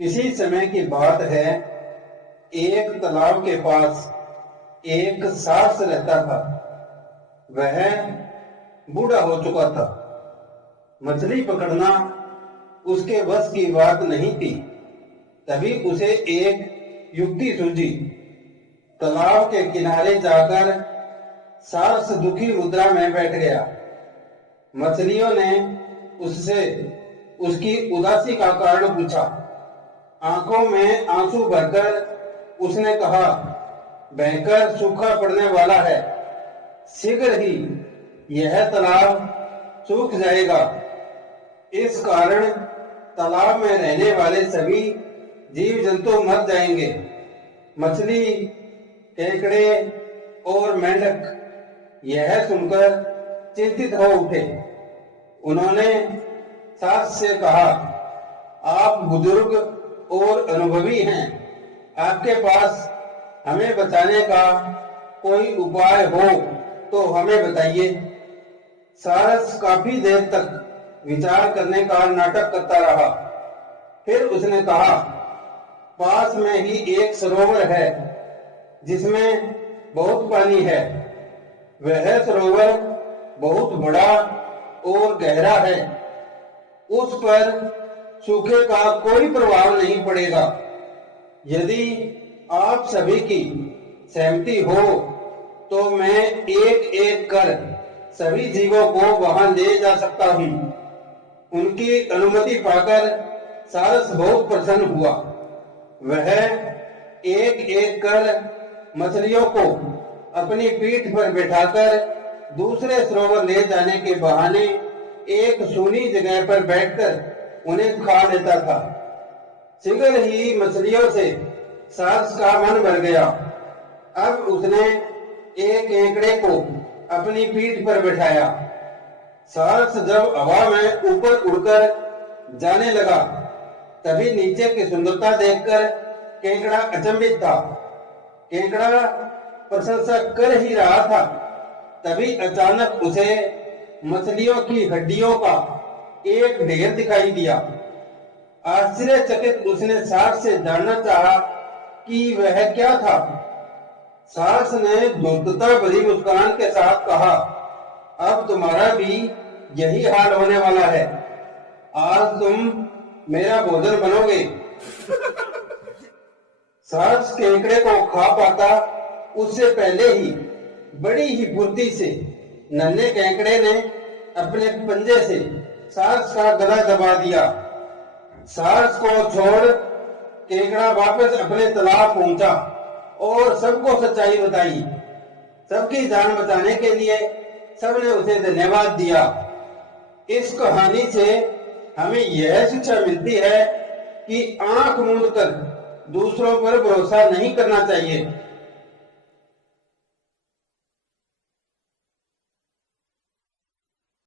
किसी समय की बात है, एक तालाब के पास एक सार्स रहता था। वह बूढ़ा हो चुका था। मछली पकड़ना उसके बस की बात नहीं थी। तभी उसे एक युक्ति सूझी। तालाब के किनारे जाकर सार्स दुखी मुद्रा में बैठ गया। मछलियों ने उससे उसकी उदासी का कारण पूछा। आंखों में आंसू भरकर उसने कहा, बहकर सूखा पड़ने वाला है। शीघ्र ही यह तालाब सूख जाएगा। इस कारण तालाब में रहने वाले सभी जीव जंतु मर जाएंगे। मछली, केकड़े और मेंढक यह सुनकर चिंतित हो उठे। उन्होंने सास से कहा, आप बुजुर्ग और अनुभवी हैं, आपके पास हमें बचाने का कोई उपाय हो तो हमें बताइए। सारस काफी देर तक विचार करने का नाटक करता रहा। फिर उसने कहा, पास में ही एक सरोवर है जिसमें बहुत पानी है। वह सरोवर बहुत बड़ा और गहरा है। उस पर सूखे का कोई प्रभाव नहीं पड़ेगा। यदि आप सभी की सहमति हो तो मैं एक एक कर सभी जीवों को वहां ले जा सकता हूं। उनकी अनुमति पाकर सारस बहुत प्रसन्न हुआ। वह एक एक कर मछलियों को अपनी पीठ पर बैठाकर दूसरे सरोवर ले जाने के बहाने एक सूनी जगह पर बैठकर उन्हें खा लेता था। शीघ्र ही मछलियों से सारस का मन भर गया। अब उसने एक केकड़े को अपनी पीठ पर बैठाया। सारस जब हवा में ऊपर उड़कर जाने लगा, तभी नीचे की सुंदरता देखकर केकड़ा अचंभित था। केकड़ा प्रशंसा कर ही रहा था, तभी अचानक उसे मछलियों की हड्डियों का एक ढेर दिखाई दिया। आश्चर्यचकित उसने सारस से जानना चाहा कि वह क्या था। सारस ने धूर्तता भरी मुस्कान के साथ कहा, अब तुम्हारा भी यही हाल होने वाला है। आज तुम मेरा भोजन बनोगे। सारस केकड़े को खा पाता उससे पहले ही बड़ी ही फुर्ती से नन्हे केकड़े ने अपने पंजे से सारस का गला दबा दिया। सारस को छोड़ केकड़ा वापस अपने तालाब पहुंचा और सबको सच्चाई बताई। सबकी जान बचाने के लिए सबने उसे धन्यवाद दिया। इस कहानी से हमें यह शिक्षा मिलती है कि आंख मूंद कर दूसरों पर भरोसा नहीं करना चाहिए।